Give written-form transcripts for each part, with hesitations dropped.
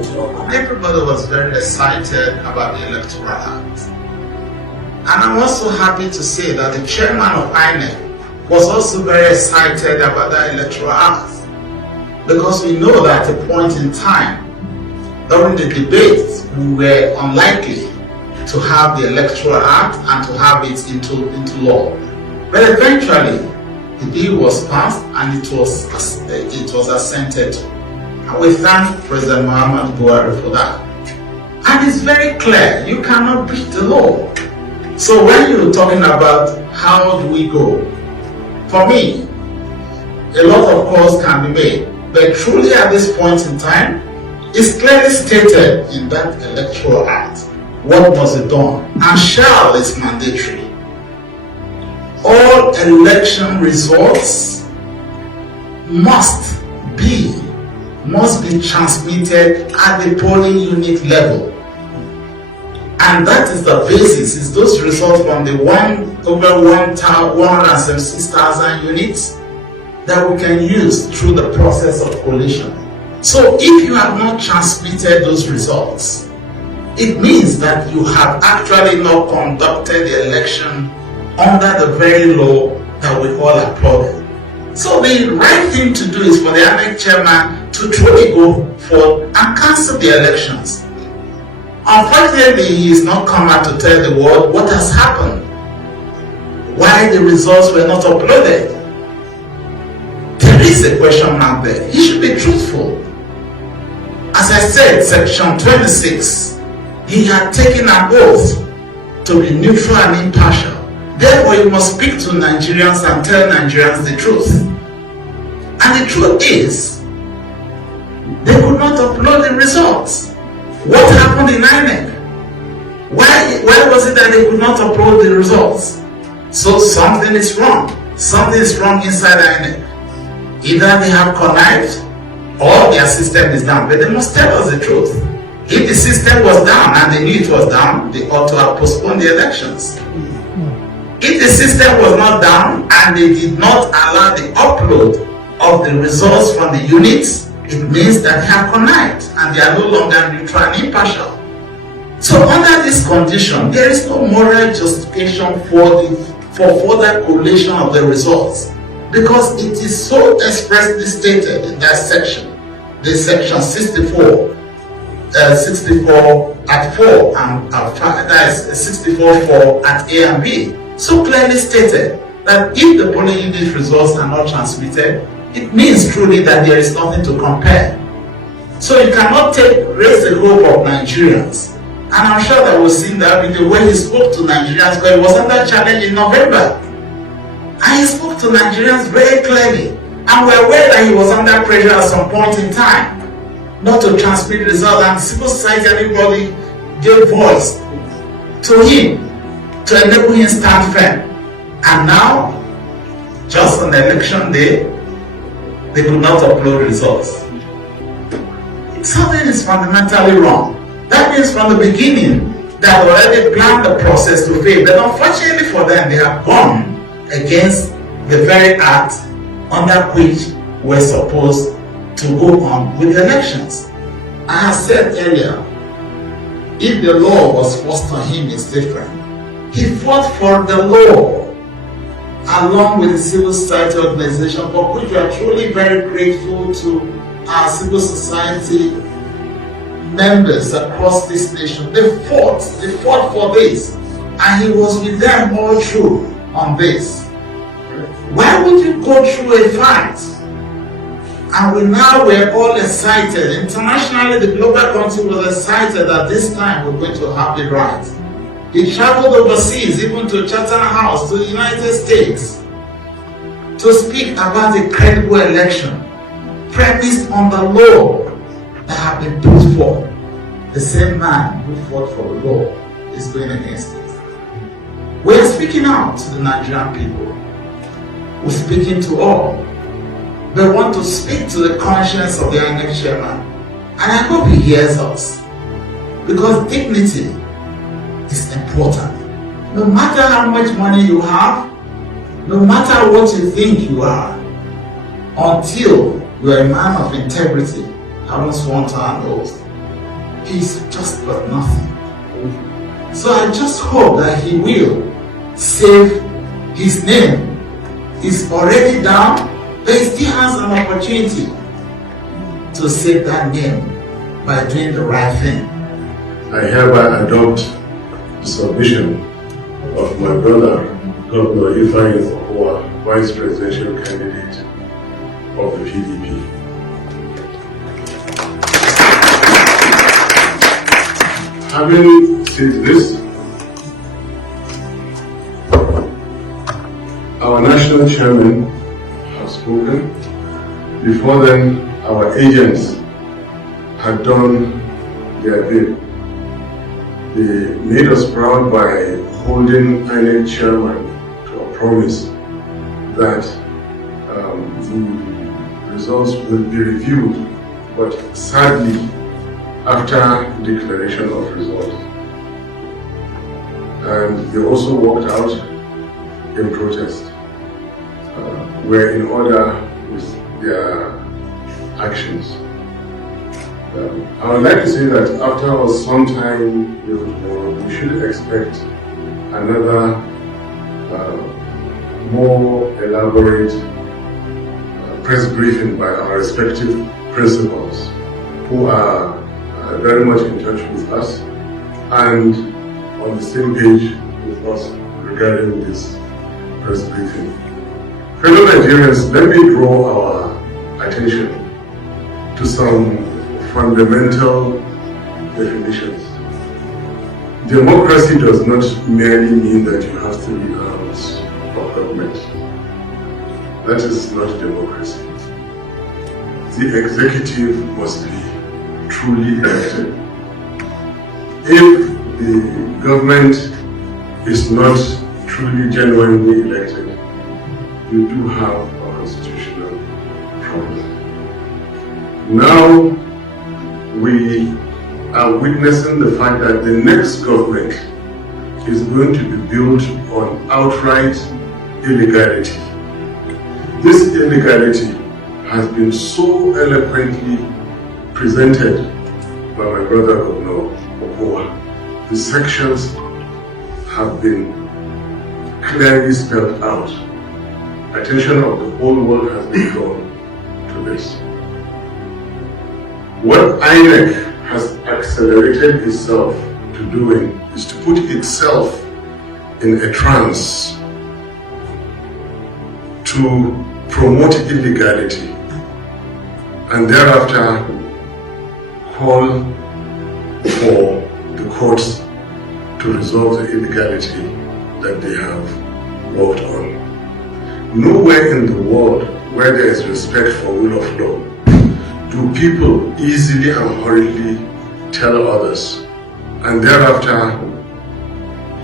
Everybody was very excited about the Electoral Act. And I'm also happy to say that the chairman of INEC was also very excited about that Electoral Act, because we know that at a point in time, during the debate, we were unlikely to have the Electoral Act and to have it into law. But eventually, the bill was passed and it was assented to. And we thank President Muhammad Buhari for that. And it's very clear, you cannot breach the law. So when you're talking about how do we go, for me, a lot of calls can be made. But truly at this point in time, it's clearly stated in that Electoral Act what must be done, and shall is mandatory. All election results must be transmitted at the polling unit level. And that is the basis, is those results from the over 176,000 units that we can use through the process of collation. So if you have not transmitted those results, it means that you have actually not conducted the election under the very law that we all applauded. So the right thing to do is for the INEC chairman to truly go forth and cancel the elections. Unfortunately, he is not come out to tell the world what has happened, why the results were not uploaded. There is a question mark there. He should be truthful. As I said, section 26, he had taken an oath to be neutral and impartial. Therefore, you must speak to Nigerians and tell Nigerians the truth. And the truth is, they could not upload the results. What happened in INEC? Why was it that they could not upload the results? So something is wrong. Something is wrong inside INEC. Either they have connived or their system is down. But they must tell us the truth. If the system was down and they knew it was down, they ought to have postponed the elections. If the system was not down and they did not allow the upload of the results from the units, it means that they have connived and they are no longer neutral and impartial. So under this condition, there is no moral justification for further collation of the results, because it is so expressly stated in that section, the section 64 at 4 and that is 64.4 at A and B. So clearly stated that if the polling unit results are not transmitted, it means truly that there is nothing to compare. So you cannot raise the hope of Nigerians. And I'm sure that we've seen that with the way he spoke to Nigerians, because it was under challenge in November. And he spoke to Nigerians very clearly. And we're aware that he was under pressure at some point in time not to transmit results, and civil society and everybody gave voice to him to enable him stand firm. And now, just on election day, they could not upload results. Something is fundamentally wrong. That means from the beginning, they had already planned the process to fail. But unfortunately for them, they have gone against the very act under which we're supposed to go on with the elections. I have said earlier, if the law was forced on him, it's different. He fought for the law along with the civil society organization, for which we are truly very grateful to our civil society members across this nation. They fought for this, and he was with them all through on this. Why would you go through a fight? And we're all excited. Internationally, the global country was excited that this time we're going to have it right. He traveled overseas, even to Chatham House, to the United States, to speak about a credible election premised on the law that have been put forth. The same man who fought for the law is going against it. We are speaking out to the Nigerian people. We're speaking to all. We want to speak to the conscience of the INEC chairman. And I hope he hears us. Because dignity is important. No matter how much money you have, no matter what you think you are, until you are a man of integrity, having sworn to an oath, he's just got nothing. So I just hope that he will save his name. He's already down, but he still has an opportunity to save that name by doing the right thing. I hereby adopt the submission of my brother, Governor Ifeanyi, Vice Presidential Candidate of the PDP. Having said this, our national chairman has spoken. Before then, our agents had done their bit. They made us proud by holding INEC chairman to a promise that the results will be reviewed, but sadly, after declaration of results. And they also walked out in protest, were in order with their actions. I would like to say that after some time, we should expect another more elaborate press briefing by our respective principals, who are very much in touch with us and on the same page with us regarding this press briefing. Fellow Nigerians, let me draw our attention to some fundamental definitions. Democracy does not merely mean that you have 3 arms of government. That is not democracy. The executive must be truly elected. If the government is not truly genuinely elected, you do have a constitutional problem. Now we are witnessing the fact that the next government is going to be built on outright illegality. This illegality has been so eloquently presented by my brother Governor Okowa. The sections have been clearly spelled out. Attention of the whole world has been drawn to this. What INEC has accelerated itself to doing is to put itself in a trance to promote illegality and thereafter call for the courts to resolve the illegality that they have worked on. Nowhere in the world where there is respect for rule of law do people easily and hurriedly tell others and thereafter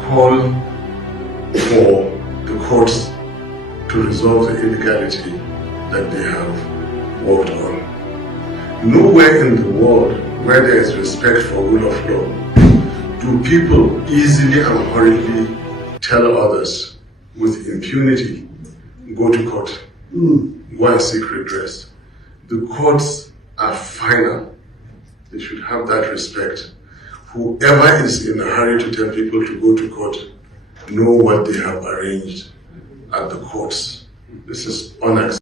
call for the courts to resolve the illegality that they have worked on. Nowhere in the world where there is respect for rule of law do people easily and hurriedly tell others with impunity, go to court, go and seek redress. The courts are final. They should have that respect. Whoever is in a hurry to tell people to go to court know what they have arranged at the courts. This is unacceptable.